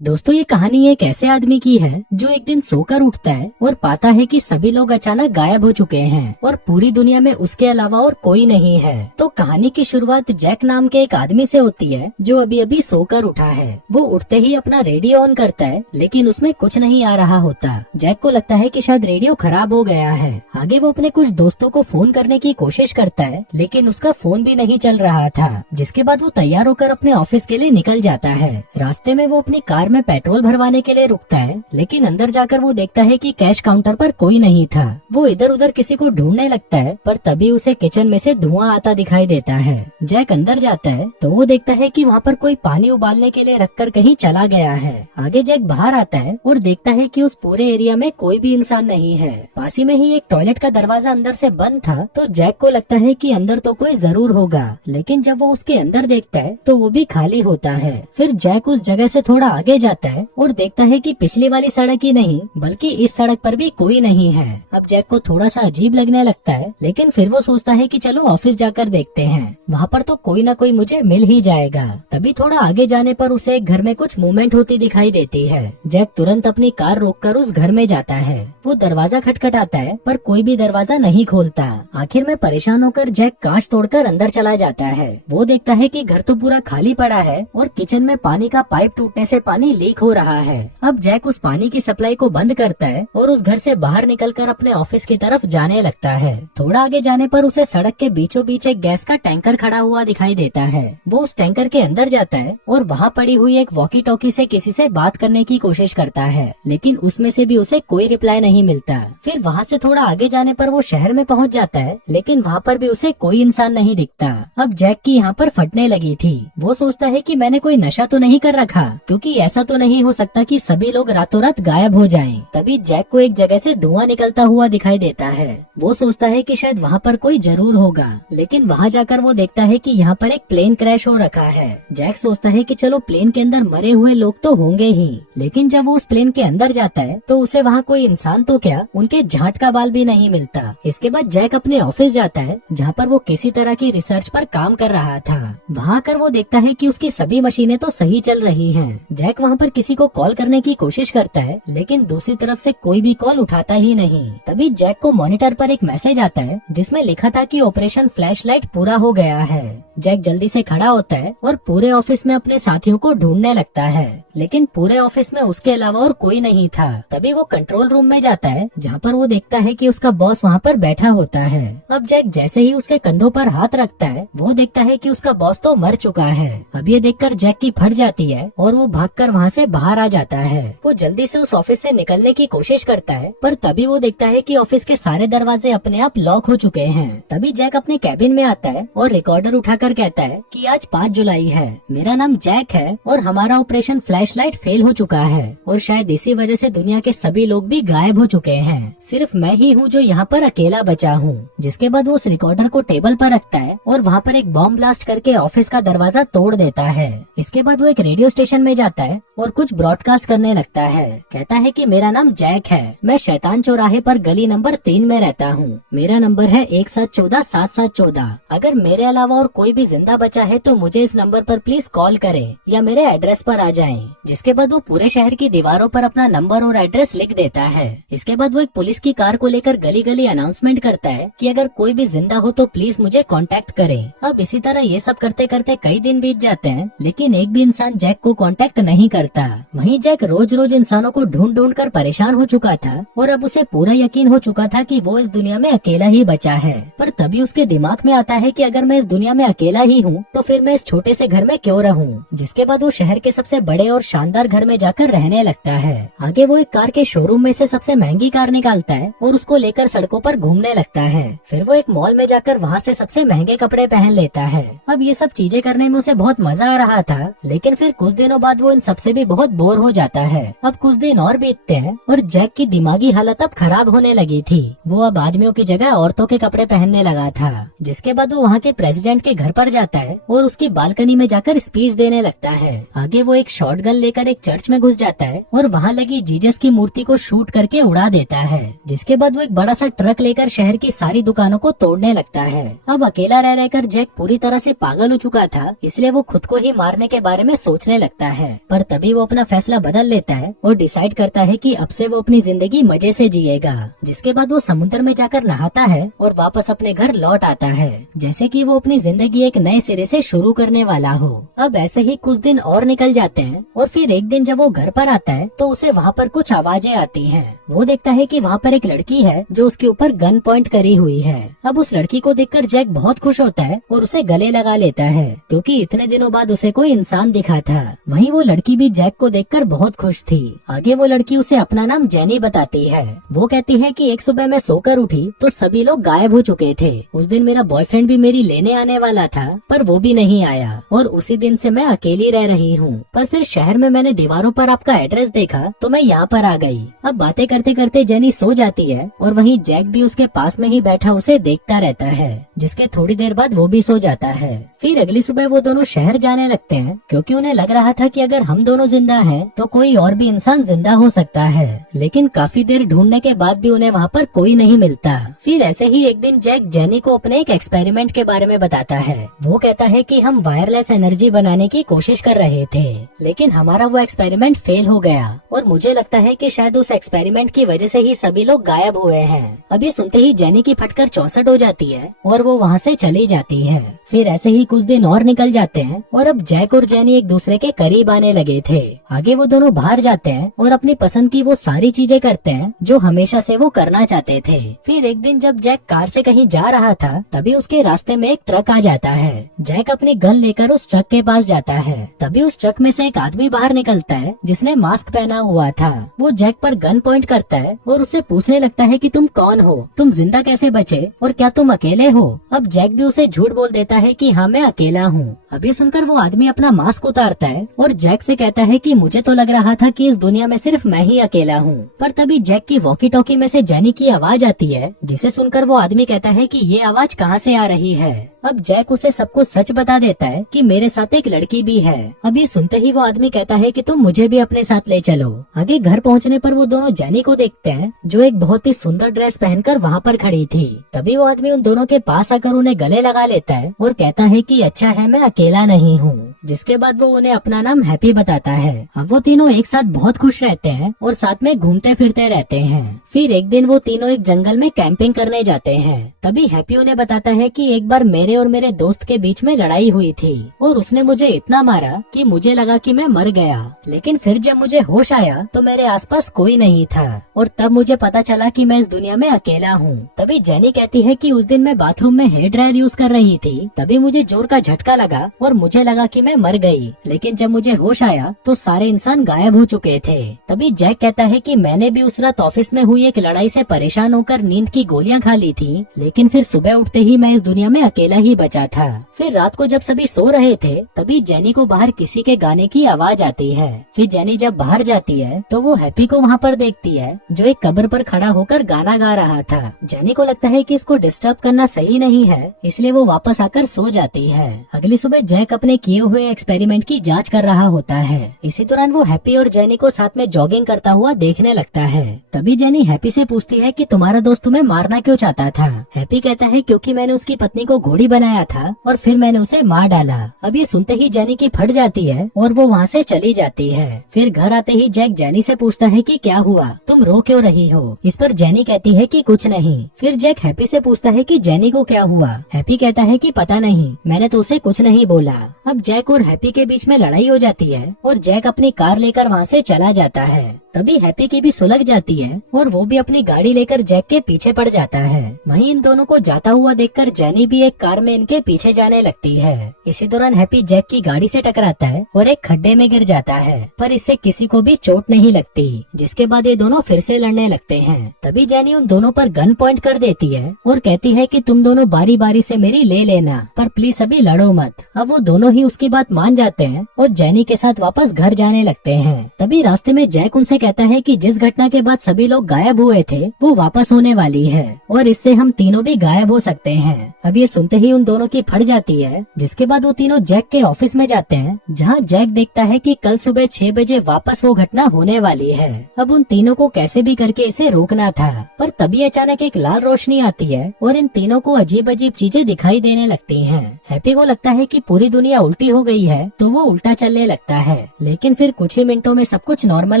दोस्तों ये कहानी एक ऐसे आदमी की है जो एक दिन सोकर उठता है और पाता है कि सभी लोग अचानक गायब हो चुके हैं और पूरी दुनिया में उसके अलावा और कोई नहीं है। तो कहानी की शुरुआत जैक नाम के एक आदमी से होती है जो अभी अभी सोकर उठा है। वो उठते ही अपना रेडियो ऑन करता है लेकिन उसमें कुछ नहीं आ रहा होता। जैक को लगता है कि शायद रेडियो खराब हो गया है। आगे वो अपने कुछ दोस्तों को फोन करने की कोशिश करता है लेकिन उसका फोन भी नहीं चल रहा था। जिसके बाद वो तैयार होकर अपने ऑफिस के लिए निकल जाता है। रास्ते में वो अपनी कार में पेट्रोल भरवाने के लिए रुकता है लेकिन अंदर जाकर वो देखता है कि कैश काउंटर पर कोई नहीं था। वो इधर उधर किसी को ढूंढने लगता है पर तभी उसे किचन में से धुआं आता दिखाई देता है। जैक अंदर जाता है तो वो देखता है कि वहाँ पर कोई पानी उबालने के लिए रखकर कहीं चला गया है। आगे जैक बाहर आता है और देखता है कि उस पूरे एरिया में कोई भी इंसान नहीं है। पास ही में ही एक टॉयलेट का दरवाजा अंदर से बंद था तो जैक को लगता है कि अंदर तो कोई जरूर होगा, लेकिन जब वो उसके अंदर देखता है तो वो भी खाली होता है। फिर जैक उस जगह से थोड़ा आगे जाता है और देखता है कि पिछली वाली सड़क ही नहीं बल्कि इस सड़क पर भी कोई नहीं है। अब जैक को थोड़ा सा अजीब लगने लगता है लेकिन फिर वो सोचता है कि चलो ऑफिस जाकर देखते हैं, वहाँ पर तो कोई ना कोई मुझे मिल ही जाएगा। तभी थोड़ा आगे जाने पर उसे एक घर में कुछ मूवमेंट होती दिखाई देती है। जैक तुरंत अपनी कार रोककर उस घर में जाता है। वो दरवाजा खटखटाता है पर कोई भी दरवाजा नहीं खोलता। आखिर में परेशान होकर जैक कांच तोड़कर अंदर चला जाता है। वो देखता है कि घर तो पूरा खाली पड़ा है और किचन में पानी का पाइप टूटने से पानी लीक हो रहा है। अब जैक उस पानी की सप्लाई को बंद करता है और उस घर से बाहर निकलकर अपने ऑफिस की तरफ जाने लगता है। थोड़ा आगे जाने पर उसे सड़क के बीचों बीच एक गैस का टैंकर खड़ा हुआ दिखाई देता है। वो उस टैंकर के अंदर जाता है और वहाँ पड़ी हुई एक वॉकी टॉकी से किसी से बात करने की कोशिश करता है लेकिन उसमें से भी उसे कोई रिप्लाई नहीं मिलता। फिर वहाँ से थोड़ा आगे जाने पर वो शहर में पहुँच जाता है लेकिन वहाँ पर भी उसे कोई इंसान नहीं दिखता। अब जैक की यहाँ पर फटने लगी थी। वो सोचता है कि मैंने कोई नशा तो नहीं कर रखा, क्योंकि ऐसा तो नहीं हो सकता कि सभी लोग रातों रात गायब हो जाएं। तभी जैक को एक जगह से धुआं निकलता हुआ दिखाई देता है। वो सोचता है कि शायद वहाँ पर कोई जरूर होगा, लेकिन वहाँ जाकर वो देखता है कि यहाँ पर एक प्लेन क्रैश हो रखा है। जैक सोचता है कि चलो प्लेन के अंदर मरे हुए लोग तो होंगे ही, लेकिन जब वो उस प्लेन के अंदर जाता है तो उसे वहाँ कोई इंसान तो क्या उनके झाट का बाल भी नहीं मिलता। इसके बाद जैक अपने ऑफिस जाता है जहाँ पर वो किसी तरह की रिसर्च पर काम कर रहा था। वहाँ आकर वो देखता है कि उसकी सभी मशीनें तो सही चल रही हैं। जैक वहाँ पर किसी को कॉल करने की कोशिश करता है लेकिन दूसरी तरफ से कोई भी कॉल उठाता ही नहीं। तभी जैक को मॉनिटर पर एक मैसेज आता है जिसमें लिखा था कि ऑपरेशन फ्लैशलाइट पूरा हो गया है। जैक जल्दी से खड़ा होता है और पूरे ऑफिस में अपने साथियों को ढूंढने लगता है लेकिन पूरे ऑफिस में उसके अलावा और कोई नहीं था। तभी वो कंट्रोल रूम में जाता है जहाँ पर वो देखता है कि उसका बॉस वहाँ पर बैठा होता है। अब जैक जैसे ही उसके कंधों पर हाथ रखता है वो देखता है कि उसका बॉस तो मर चुका है। अब ये देखकर जैक की फट जाती है और वो भागकर वहाँ से बाहर आ जाता है। वो जल्दी से उस ऑफिस से निकलने की कोशिश करता है पर तभी वो देखता है कि ऑफिस के सारे दरवाजे अपने आप लॉक हो चुके हैं। तभी जैक अपने कैबिन में आता है और रिकॉर्डर उठाकर कहता है कि आज 5 जुलाई है, मेरा नाम जैक है और हमारा ऑपरेशन फ्लैशलाइट फेल हो चुका है और शायद इसी वजह से दुनिया के सभी लोग भी गायब हो चुके हैं। सिर्फ मैं ही हूँ जो यहाँ पर अकेला बचा हूँ। जिसके बाद वो उस रिकॉर्डर को टेबल पर रखता है और वहाँ पर एक बॉम्ब ब्लास्ट करके ऑफिस का दरवाजा तोड़ देता है। इसके बाद वो एक रेडियो स्टेशन में जाता है और कुछ ब्रॉडकास्ट करने लगता है। कहता है कि मेरा नाम जैक है, मैं शैतान चौराहे पर गली नंबर 3 में रहता हूँ। मेरा नंबर है 1714-7714। अगर मेरे अलावा और कोई भी जिंदा बचा है तो मुझे इस नंबर पर प्लीज कॉल करें या मेरे एड्रेस पर आ जाएं। जिसके बाद वो पूरे शहर की दीवारों पर अपना नंबर और एड्रेस लिख देता है। इसके बाद वो एक पुलिस की कार को लेकर गली गली अनाउंसमेंट करता है कि अगर कोई भी जिंदा हो तो प्लीज मुझे कांटेक्ट करें। अब इसी तरह ये सब करते करते कई दिन बीत जाते हैं लेकिन एक भी इंसान जैक को कांटेक्ट नहीं करता। वहीं जैक रोज रोज इंसानों को ढूंढ ढूंढ कर परेशान हो चुका था और अब उसे पूरा यकीन हो चुका था कि वो इस दुनिया में अकेला ही बचा है। पर तभी उसके दिमाग में आता है कि अगर मैं इस दुनिया में अकेला ही हूँ तो फिर मैं इस छोटे से घर में क्यों रहूँ। जिसके बाद वो शहर के सबसे बड़े और शानदार घर में जाकर रहने लगता है। आगे वो एक कार के शोरूम में से सबसे महंगी कार निकालता है और उसको लेकर सड़कों पर घूमने लगता है। फिर वो एक मॉल में जाकर वहाँ से सबसे महंगे कपड़े पहन लेता है। अब ये सब चीजें करने में उसे बहुत मजा आ रहा था लेकिन फिर कुछ दिनों बाद वो इन सबसे भी बहुत बोर हो जाता है। अब कुछ दिन और बीतते हैं और जैक की दिमागी हालत अब खराब होने लगी थी। वो अब अब आदमियों की जगह औरतों के कपड़े पहनने लगा था। जिसके बाद वो वहाँ के प्रेसिडेंट के घर पर जाता है और उसकी बालकनी में जाकर स्पीच देने लगता है। आगे वो एक शॉटगन लेकर एक चर्च में घुस जाता है और वहाँ लगी जीसस की मूर्ति को शूट करके उड़ा देता है। जिसके बाद वो एक बड़ा सा ट्रक लेकर शहर की सारी दुकानों को तोड़ने लगता है। अब अकेला रह रहकर जैक पूरी तरह से पागल हो चुका था, इसलिए वो खुद को ही मारने के बारे में सोचने लगता है। पर तभी वो अपना फैसला बदल लेता है और डिसाइड करता है कि अब से वो अपनी जिंदगी मजे से जिएगा। जिसके बाद वो समुद्र में जाकर नहाता है और वापस अपने घर लौट आता है, जैसे कि वो अपनी जिंदगी एक नए सिरे से शुरू करने वाला हो। अब ऐसे ही कुछ दिन और निकल जाते हैं और फिर एक दिन जब वो घर पर आता है तो उसे वहाँ पर कुछ आवाजें आती हैं। वो देखता है कि वहाँ पर एक लड़की है जो उसके ऊपर गन पॉइंट करी हुई है। अब उस लड़की को देखकर जैक बहुत खुश होता है और उसे गले लगा लेता है, क्योंकि इतने दिनों बाद उसे कोई इंसान दिखा था। वहीं वो लड़की भी जैक को देखकर बहुत खुश थी। आगे वो लड़की उसे अपना नाम जेनी बताती है। वो कहती है कि एक सुबह मैं सोकर उठी तो सभी लोग गायब हो चुके थे। उस दिन मेरा बॉयफ्रेंड भी मेरी लेने आने वाला था, पर वो भी नहीं आया और उसी दिन से मैं अकेली रह रही हूँ। पर फिर शहर में मैंने दीवारों पर आपका एड्रेस देखा तो मैं यहाँ पर आ गई। अब बातें करते करते जेनी सो जाती है और वहीं जैक भी उसके पास में ही बैठा उसे देखता रहता है। जिसके थोड़ी देर बाद वो भी सो जाता है। फिर अगली सुबह वो दोनों शहर जाने लगते हैं, क्योंकि उन्हें लग रहा था कि अगर हम दोनों जिंदा हैं तो कोई और भी इंसान जिंदा हो सकता है। लेकिन काफी देर ढूंढने के बाद भी उन्हें वहाँ पर कोई नहीं मिलता। फिर ऐसे ही एक दिन जैक जेनी को अपने एक एक्सपेरिमेंट के बारे में बताता है। वो कहता है कि हम वायरलेस एनर्जी बनाने की कोशिश कर रहे थे, लेकिन हमारा वो एक्सपेरिमेंट फेल हो गया और मुझे लगता है कि शायद उस एक्सपेरिमेंट की वजह से ही सभी लोग गायब हुए हैं। अभी सुनते ही जेनी की फटकर 64 हो जाती है और वो वहाँ से चली जाती है। फिर ऐसे ही कुछ दिन और निकल जाते हैं और अब जैक और जेनी एक दूसरे के करीब आने लगे थे। आगे वो दोनों बाहर जाते हैं और अपनी पसंद की वो सारी चीजें करते हैं जो हमेशा से वो करना चाहते थे। फिर एक दिन जब जैक कार से कहीं जा रहा था तभी उसके रास्ते में एक ट्रक आ जाता है। जैक अपनी गन लेकर उस ट्रक के पास जाता है। तभी उस ट्रक में से एक आदमी बाहर निकलता है जिसने मास्क पहना हुआ था। वो जैक पर गन पॉइंट करता है और उससे पूछने लगता है कि तुम कौन हो, तुम जिंदा कैसे बचे और क्या तुम अकेले हो। अब जैक भी उसे झूठ बोल देता है कि हाँ मैं अकेला हूँ। अभी सुनकर वो आदमी अपना मास्क उतारता है और जैक से कहता है कि मुझे तो लग रहा था कि इस दुनिया में सिर्फ मैं ही अकेला हूँ। पर तभी जैक की वॉकी टॉकी में से जेनी की आवाज आती है, जिसे सुनकर वो आदमी कहता है कि ये आवाज कहाँ से आ रही है। अब जैक उसे सब कुछ सच बता देता है कि मेरे साथ एक लड़की भी है। अभी सुनते ही वो आदमी कहता है कि तुम मुझे भी अपने साथ ले चलो। आगे घर पहुंचने पर वो दोनों जेनी को देखते हैं जो एक बहुत ही सुंदर ड्रेस पहनकर वहाँ पर खड़ी थी। तभी वो आदमी उन दोनों के पास आकर उन्हें गले लगा लेता है और कहता है कि अच्छा है मैं अकेला नहीं हूँ। जिसके बाद वो उन्हें अपना नाम हैप्पी बताता है। अब वो तीनों एक साथ बहुत खुश रहते हैं और साथ में घूमते फिरते रहते हैं। फिर एक दिन वो तीनों एक जंगल में कैंपिंग करने जाते हैं। तभी हैप्पी उन्हें बताता है कि एक बार मेरे और मेरे दोस्त के बीच में लड़ाई हुई थी और उसने मुझे इतना मारा कि मुझे लगा कि मैं मर गया। लेकिन फिर जब मुझे होश आया तो मेरे आसपास कोई नहीं था और तब मुझे पता चला कि मैं इस दुनिया में अकेला हूँ। तभी जेनी कहती है कि उस दिन मैं बाथरूम में हेयर ड्रायर यूज कर रही थी, तभी मुझे जोर का झटका लगा और मुझे लगा कि मैं मर गई। लेकिन जब मुझे होश आया तो सारे इंसान गायब हो चुके थे। तभी जैक कहता है कि मैंने भी उस रात ऑफिस में हुई एक लड़ाई से परेशान होकर नींद की गोलियां खा ली थी, लेकिन फिर सुबह उठते ही मैं इस दुनिया में अकेला ही बचा था। फिर रात को जब सभी सो रहे थे तभी जेनी को बाहर किसी के गाने की आवाज आती है। फिर जेनी जब बाहर जाती है तो वो हैप्पी को वहाँ पर देखती है जो एक कब्र पर खड़ा होकर गाना गा रहा था। जेनी को लगता है कि इसको डिस्टर्ब करना सही नहीं है, इसलिए वो वापस आकर सो जाती है। अगली सुबह जैक अपने किए हुए एक्सपेरिमेंट की जांच कर रहा होता है। इसी दौरान वो हैप्पी और जेनी को साथ में जॉगिंग करता हुआ देखने लगता है। तभी जेनी हैप्पी से पूछती है कि तुम्हारा दोस्त तुम्हें मारना क्यों चाहता था। हैप्पी कहता है क्योंकि मैंने उसकी पत्नी को घोड़ी बनाया था और फिर मैंने उसे मार डाला। अब ये सुनते ही जेनी की फट जाती है और वो वहाँ से चली जाती है। फिर घर आते ही जैक जेनी से पूछता है कि क्या हुआ, तुम रो क्यों रही हो। इस पर जेनी कहती है कि कुछ नहीं। फिर जैक हैप्पी से पूछता है कि जेनी को क्या हुआ। हैप्पी कहता है कि पता नहीं, मैंने तो उसे कुछ नहीं बोला। अब जैक और हैप्पी के बीच में लड़ाई हो जाती है और जैक अपनी कार लेकर वहाँ से चला जाता है। तभी हैप्पी की भी सुलग जाती है और वो भी अपनी गाड़ी लेकर जैक के पीछे पड़ जाता है। वहीं इन दोनों को जाता हुआ देखकर जेनी भी एक कार में इनके पीछे जाने लगती है। इसी दौरान हैप्पी जैक की गाड़ी से टकराता है और एक खड्डे में गिर जाता है, पर इससे किसी को भी चोट नहीं लगती। जिसके बाद ये दोनों फिर से लड़ने लगते हैं। तभी जेनी उन दोनों पर गन पॉइंट कर देती है और कहती है कि तुम दोनों बारी बारी से मेरी ले लेना, पर प्लीज अभी लड़ो मत। अब वो दोनों ही उसकी बात मान जाते हैं और जेनी के साथ वापस घर जाने लगते हैं। तभी रास्ते में जैक उनसे कहता है कि जिस घटना के बाद सभी लोग गायब हुए थे वो वापस होने वाली है और इससे हम तीनों भी गायब हो सकते हैं। अब ये सुनते ही उन दोनों की फट जाती है। जिसके बाद वो तीनों जैक के ऑफिस में जाते हैं, जहाँ जैक देखता है कि कल सुबह 6 बजे वापस वो घटना होने वाली है। अब उन तीनों को कैसे भी करके इसे रोकना था, पर तभी अचानक एक लाल रोशनी आती है और इन तीनों को अजीब अजीब चीजें दिखाई देने लगती हैं। हैप्पी को लगता है कि पूरी दुनिया उल्टी हो गई है, तो वो उल्टा चलने लगता है, लेकिन फिर कुछ ही मिनटों में सब कुछ नॉर्मल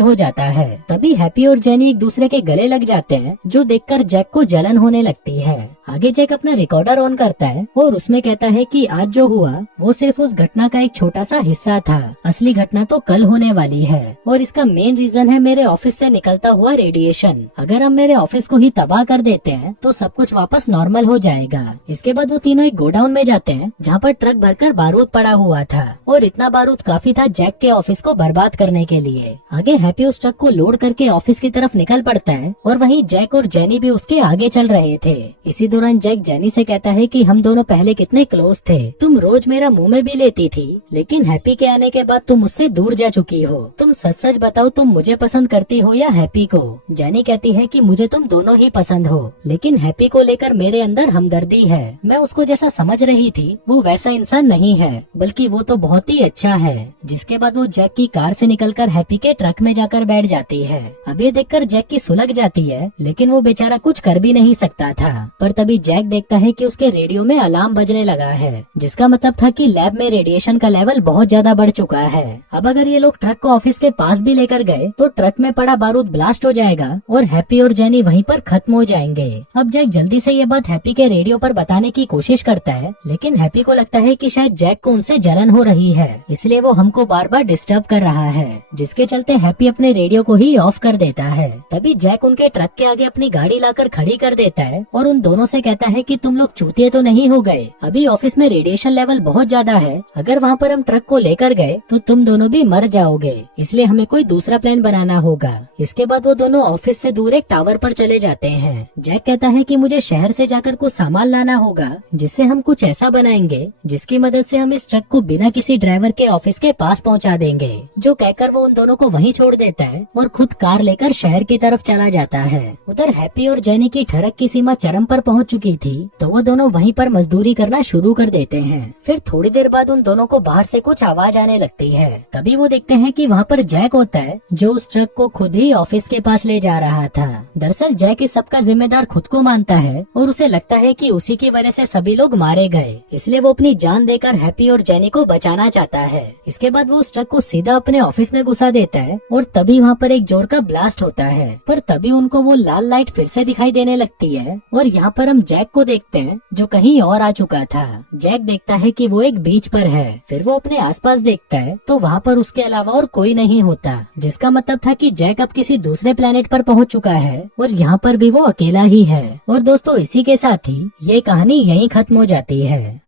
हो जाता है। तभी हैप्पी और जेनी एक दूसरे के गले लग जाते हैं, जो देखकर जैक को जलन होने लगती है। आगे जैक अपना रिकॉर्डर ऑन करता है और उसमें कहता है कि आज जो हुआ वो सिर्फ उस घटना का एक छोटा सा हिस्सा था, असली घटना तो कल होने वाली है और इसका मेन रीजन है मेरे ऑफिस से निकलता हुआ रेडिएशन। अगर हम मेरे ऑफिस को ही तबाह कर देते हैं तो सब कुछ वापस नॉर्मल हो जाएगा। इसके बाद वो तीनों एक गोडाउन में जाते हैं, जहाँ पर ट्रक भरकर बारूद पड़ा हुआ था और इतना बारूद काफी था जैक के ऑफिस को बर्बाद करने के लिए। आगे हैप्पी उस ट्रक को लोड करके ऑफिस की तरफ निकल पड़ता है और वहीं जैक और जेनी भी उसके आगे चल रहे थे। इसी दौरान जैक जेनी से कहता है कि हम दोनों पहले कितने क्लोज थे, तुम रोज मेरा मुंह में भी लेती थी, लेकिन हैप्पी के आने के बाद तुम मुझसे दूर जा चुकी हो। तुम सच सच बताओ, तुम मुझे पसंद करती हो या हैप्पी को? जेनी कहती है कि मुझे तुम दोनों ही पसंद हो, लेकिन हैप्पी को लेकर मेरे अंदर हमदर्दी है। मैं उसको जैसा समझ रही थी वो वैसा इंसान नहीं है, बल्कि वो तो बहुत ही अच्छा है। जिसके बाद वो जैक की कार से निकलकर हैप्पी के ट्रक में जाकर बैठ जाती है। अब ये देखकर जैक की सुलग जाती है, लेकिन वो बेचारा कुछ कर भी नहीं सकता था। पर तभी जैक देखता है कि उसके रेडियो में अलार्म बजने लगा है, जिसका मतलब था कि लैब में रेडिएशन का लेवल बहुत ज्यादा बढ़ चुका है। अब अगर ये लोग ट्रक को ऑफिस के पास भी लेकर गए तो ट्रक में पड़ा बारूद ब्लास्ट हो जाएगा और हैप्पी और जेनी वहीं पर खत्म हो जाएंगे। अब जैक जल्दी से ये बात हैप्पी के रेडियो पर बताने की कोशिश करता है, लेकिन हैप्पी को लगता है कि शायद जैक को उनसे जलन हो रही है, इसलिए वो हमको बार बार डिस्टर्ब कर रहा है, जिसके चलते हैप्पी अपने रेडियो को ही ऑफ कर देता है। तभी जैक उनके ट्रक के आगे अपनी गाड़ी लाकर खड़ी कर देता है और उन दोनों से कहता है कि तुम लोग चूतिए तो नहीं हो गए, अभी ऑफिस में रेडिएशन लेवल बहुत ज्यादा है, अगर वहाँ पर हम ट्रक को लेकर गए तो तुम दोनों भी मर जाओगे, इसलिए हमें कोई दूसरा प्लान बनाना होगा। इसके बाद वो दोनों ऑफिस से दूर एक टावर पर चले जाते हैं। जैक कहता है कि मुझे शहर से जाकर कुछ सामान लाना होगा, जिससे हम कुछ ऐसा बनाएंगे जिसकी मदद से हम इस ट्रक को बिना किसी ड्राइवर के ऑफिस के पास पहुंचा देंगे। जो कहकर वो उन दोनों को वहीं छोड़ देता है और खुद कार लेकर शहर की तरफ चला जाता है। उधर हैप्पी और जेनी की ठरक की सीमा चरम पर पहुंच चुकी थी, तो वो दोनों वहीं पर मजदूरी करना शुरू कर देते हैं। फिर थोड़ी देर बाद उन दोनों को बाहर से कुछ आवाज आने लगती है। तभी वो देखते हैं कि वहाँ पर जैक होता है, जो उस ट्रक को खुद ही ऑफिस के पास ले जा रहा था। दरअसल जैक इस सबका जिम्मेदार खुद को मानता है और उसे लगता है कि उसी की वजह से सभी लोग मारे गए, इसलिए वो अपनी जान देकर हैप्पी और जेनी को बचाना चाहता है। इसके बाद वो उस ट्रक को सीधा अपने ऑफिस में घुसा देता है और तभी वहाँ पर एक जोर का ब्लास्ट होता है। पर तभी उनको वो लाल लाइट फिर से दिखाई देने लगती है और यहाँ पर हम जैक को देखते हैं, जो कहीं और आ चुका था। जैक देखता है कि वो एक बीच पर है, फिर वो अपने आसपास देखता है तो वहाँ पर उसके अलावा और कोई नहीं होता, जिसका मतलब था कि जैक अब किसी दूसरे प्लेनेट पर पहुँच चुका है और यहाँ पर भी वो अकेला ही है। और दोस्तों, इसी के साथ ही ये कहानी यहीं खत्म हो जाती है।